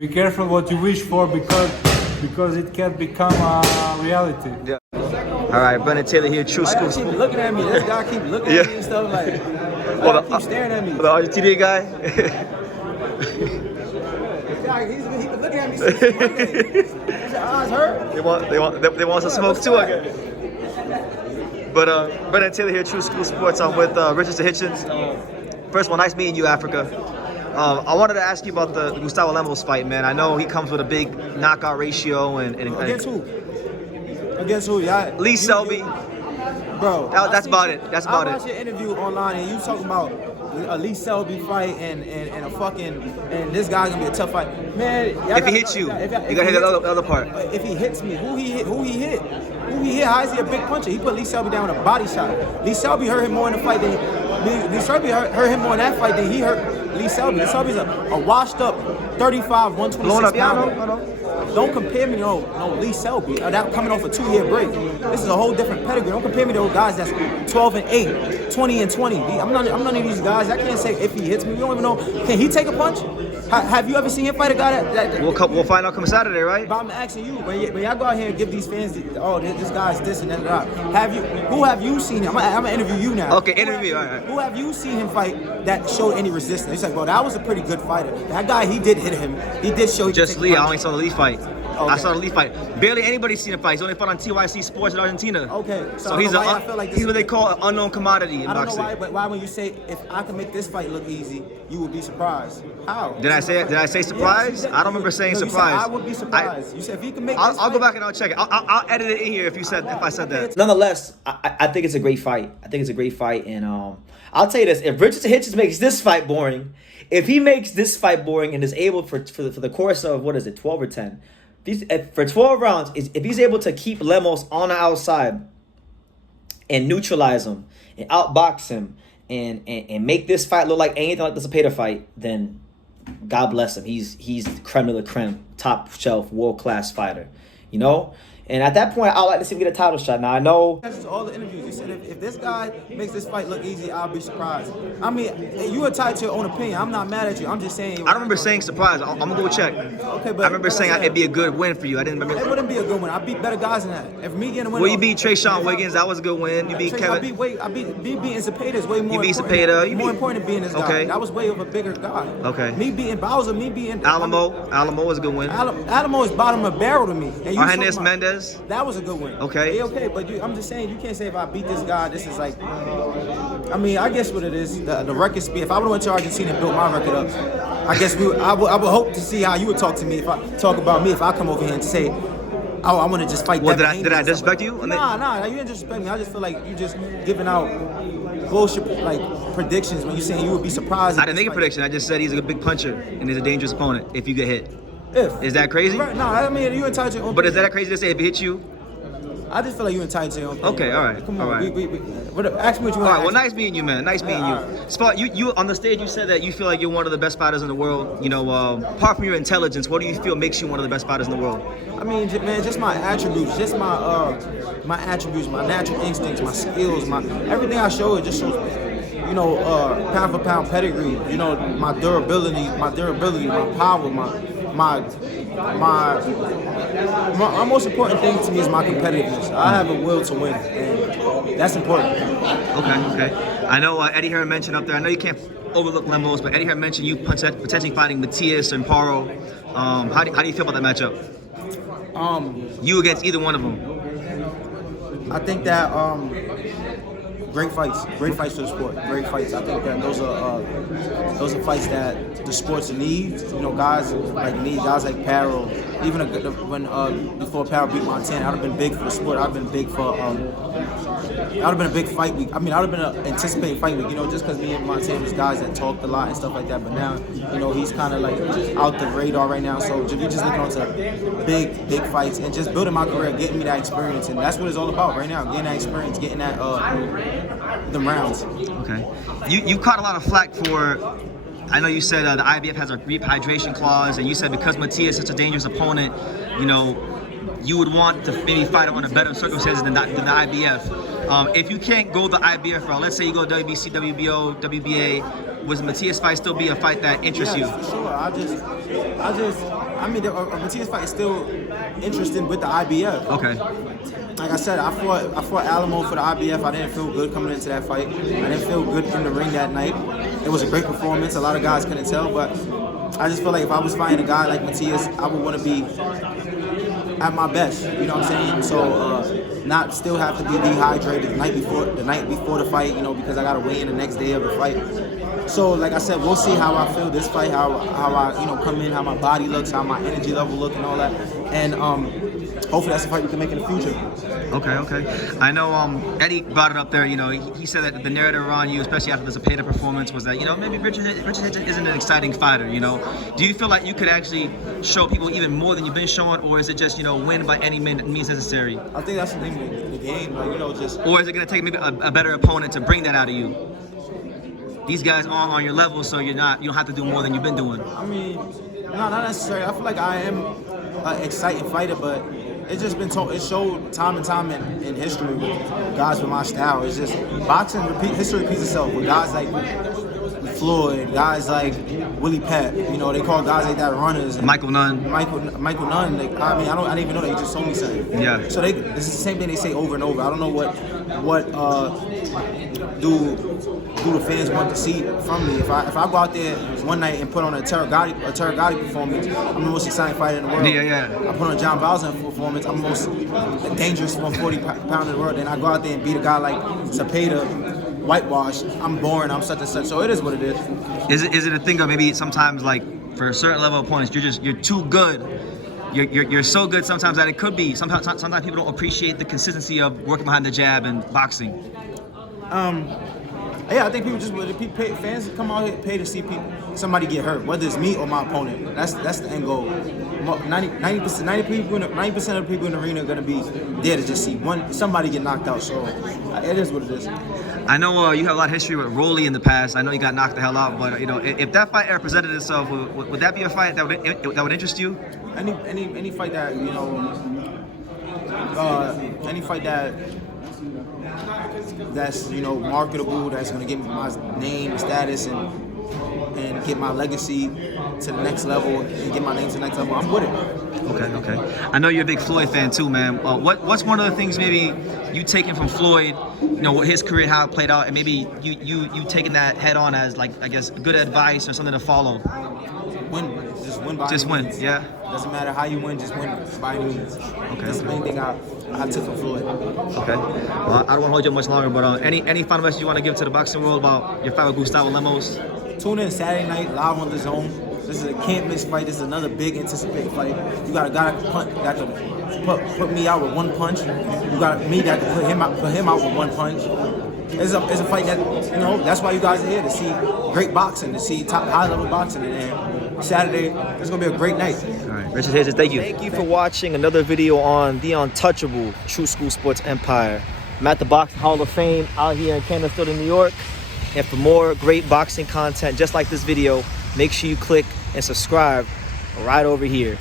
Be careful what you wish for because it can become a reality. Yeah. All right, Brennan Taylor here, True School. Keep looking at me. This guy keep looking at me and stuff like. Keep staring at me. The Argentinian guy. He's been looking at me since Monday. His eyes hurt. They want some smoke too, I guess. But Brennan Taylor here, True School Sports. I'm with Richardson Hitchins. First of all, nice meeting you, Africa. I wanted to ask you about the Gustavo Lemos fight, man. I know he comes with a big knockout ratio and Against who? Against who? Lee Selby. Bro, that's about it. That's about it. I watched your interview online and you talking about a Lee Selby fight and a fucking and this guy's gonna be a tough fight, man. If he hits you, you gotta hit the other part. If he hits me, who he hit? How is he a big puncher? He put Lee Selby down with a body shot. Lee Selby hurt him more in the fight than Lee Selby hurt him more in that fight than he hurt Lee Selby. Lee Selby's a washed up 35, 126 pounder. Don't compare me to no Lee Selby. That coming off a 2-year break. This is a whole different pedigree. Don't compare me to those guys that's 12-8, 20-20. I'm none of these guys. I can't say if he hits me. We don't even know. Can he take a punch? Have you ever seen him fight a guy that We'll find out come Saturday, right? But I'm asking you, when y'all go out here and give these fans, this guy's this and that. Who have you seen him? I'm gonna interview you now. Okay, interview. All right. Who have you seen him fight that showed any resistance? He's like, bro, that was a pretty good fighter. That guy, he did hit him. He did show. Just Lee. I only saw the Lee fight. Okay. I saw the Lee fight. Barely anybody's seen him fight. He's only fought on TYC Sports in Argentina. Okay, so he's what they call an unknown commodity in boxing. I don't know why when you say if I can make this fight look easy, you would be surprised. How? Did I say surprise? I don't remember saying surprise. I would be surprised. You said if he can make this I'll go back and I'll check it. I'll edit it in here if I said that. Nonetheless, I think it's a great fight. And I'll tell you this: if Richardson Hitchins makes this fight boring, if he makes this fight boring and is able for the course of 12 or 10. For 12 rounds, if he's able to keep Lemos on the outside and neutralize him and outbox him and make this fight look like anything like the Zepeda fight, then God bless him. He's creme de la creme, top shelf, world-class fighter, you know? And at that point, I'd like to see him get a title shot. Now, I know... That's all the interviews. You said if this guy makes this fight look easy, I'll be surprised. I mean, you are tied to your own opinion. I'm not mad at you. I'm just saying... I don't remember saying surprise. I'm going to go check. Okay, but... I remember saying it'd be a good win for you. I didn't remember... It wouldn't be a good win. I beat better guys than that. If me getting a win... Well, you beat Trayshawn Wiggins. That was a good win. You beat Kevin... I beat beating Zepeda is way more You beat important. Zepeda. More important than being this guy. Okay. That was way of a bigger guy. Okay. Me beating Bowser, me beating... Alamo was a good win. Alamo is bottom of the barrel to me. Argenis Mendez. That was a good win. Okay. Okay, but I'm just saying, you can't say if I beat this guy, this is like... I mean, I guess what it is, the record speed. If I would have went to Argentina and built my record up, I guess I would hope to see how you would talk to me if I talk about me if I come over here and say, oh, I want to just fight. Well, did I disrespect you? Nah, you didn't disrespect me. I just feel like you just giving out bullshit like predictions when you saying you would be surprised. I didn't make a prediction. I just said he's a big puncher and he's a dangerous opponent if you get hit. If. Is that crazy? Right, no, I mean, you entitled to your own. But is that crazy to say if he hits you? I just feel like you entitled to your own. Okay, all right. Come on, all right. Ask me what you want. All right, well, nice meeting you, man. Nice meeting you. Spot, you on the stage, you said that you feel like you're one of the best fighters in the world. You know, apart from your intelligence, what do you feel makes you one of the best fighters in the world? I mean, man, just my attributes, just my attributes, my natural instincts, my skills, everything I show, it just shows, you know, pound for pound pedigree, you know, my durability, my power, my most important thing to me is my competitiveness. I have a will to win, and that's important. Okay. I know Eddie Hearn mentioned up there. I know you can't overlook Lemos, but Eddie Hearn mentioned you potentially fighting Matias and Paro. How do you feel about that matchup? You against either one of them? I think that great fights for the sport. Great fights. I think that those are fights that the sports needs. You know, guys like me, guys like Paro. Even when before Paro beat Montana, I'd have been big for the sport. I'd have been big for. I'd have been a big fight week. I mean, I'd have been an anticipated fight week. You know, just because me and Montana was guys that talked a lot and stuff like that. But now, you know, he's kind of like out the radar right now. So we're just looking on to big fights and just building my career, getting me that experience, and that's what it's all about right now. Getting that experience, getting that them rounds. Okay. You caught a lot of flack for. I know you said the IBF has a rehydration clause, and you said because Matias is such a dangerous opponent, you know, you would want to maybe fight him under better circumstances than the IBF. If you can't go the IBF route, let's say you go WBC, WBO, WBA, would Matias fight still be a fight that interests you? For sure. I mean, the Matias fight is still interesting with the IBF. Okay. Like I said, I fought Alamo for the IBF. I didn't feel good coming into that fight. I didn't feel good in the ring that night. It was a great performance. A lot of guys couldn't tell, but I just feel like if I was fighting a guy like Matias, I would want to be at my best. You know what I'm saying? So not still have to be dehydrated the night before the fight. You know, because I got to weigh in the next day of the fight. So, like I said, we'll see how I feel this fight, how I come in, how my body looks, how my energy level look, and all that. And hopefully that's a fight we can make in the future. Okay. I know Eddie brought it up there. You know, he said that the narrative around you, especially after the Zepeda performance, was that, you know, maybe Richard Hitchins isn't an exciting fighter. You know, do you feel like you could actually show people even more than you've been showing, or is it just, you know, win by any means necessary? I think that's the name of the game. Like, you know, just. Or is it going to take maybe a better opponent to bring that out of you? These guys are on your level, so you don't have to do more than you've been doing. I mean, no, not necessarily. I feel like I am an exciting fighter, but it's just been told. It showed time and time in history with guys with my style. It's just boxing. History repeats itself with guys like Floyd, guys like Willie Pat. You know, they call guys like that runners. And Michael Nunn. Michael Nunn. Like, I mean, I didn't even know they just told me something. Yeah. So this is the same thing they say over and over. I don't know what do the fans want to see from me. If I go out there one night and put on a Terragati performance, I'm the most exciting fighter in the world. Yeah. I put on a John Bowser performance, I'm the most dangerous 140-pounder in the world. Then I go out there and beat a guy like Zepeda, whitewash. I'm boring. I'm such and such. So it is what it is. Is it a thing of maybe sometimes, like, for a certain level of opponents, you're too good. You're so good sometimes that it could be. Sometimes people don't appreciate the consistency of working behind the jab and boxing. Yeah, I think fans come out here pay to see somebody get hurt, whether it's me or my opponent. That's the end goal. 90% of the people in the arena are gonna be there to just see somebody get knocked out. So it is what it is. I know you have a lot of history with Rolly in the past. I know you got knocked the hell out, but you know, if that fight ever presented itself, would that be a fight that would interest you? Any fight that, you know, any fight that's, you know, marketable, that's gonna give me my name, status, and get my legacy to the next level, and get my name to the next level, I'm with it. Okay. I know you're a big Floyd fan too, man. What's one of the things maybe you taking from Floyd, you know, his career, how it played out, and maybe you taking that head on as, like, I guess, good advice or something to follow? Just win by just any win, means. yeah. Doesn't matter how you win, just win by any means. Okay. That's the main thing I took from Floyd. Okay. Well, I don't want to hold you much longer, but any final message you want to give to the boxing world about your fight with Gustavo Lemos? Tune in Saturday night, live on the Zone. This is a can't miss fight. This is another big anticipated fight. You got a guy that can put me out with one punch. You got me that can put him out with one punch. It's a fight that, you know, that's why you guys are here, to see great boxing, to see top high-level boxing. And Saturday, it's going to be a great night. All right, Richard Hitchins, thank you. Thank you for watching another video on the untouchable True School Sports Empire. I'm at the Boxing Hall of Fame out here in Canterfield, New York. And for more great boxing content just like this video, make sure you click and subscribe right over here.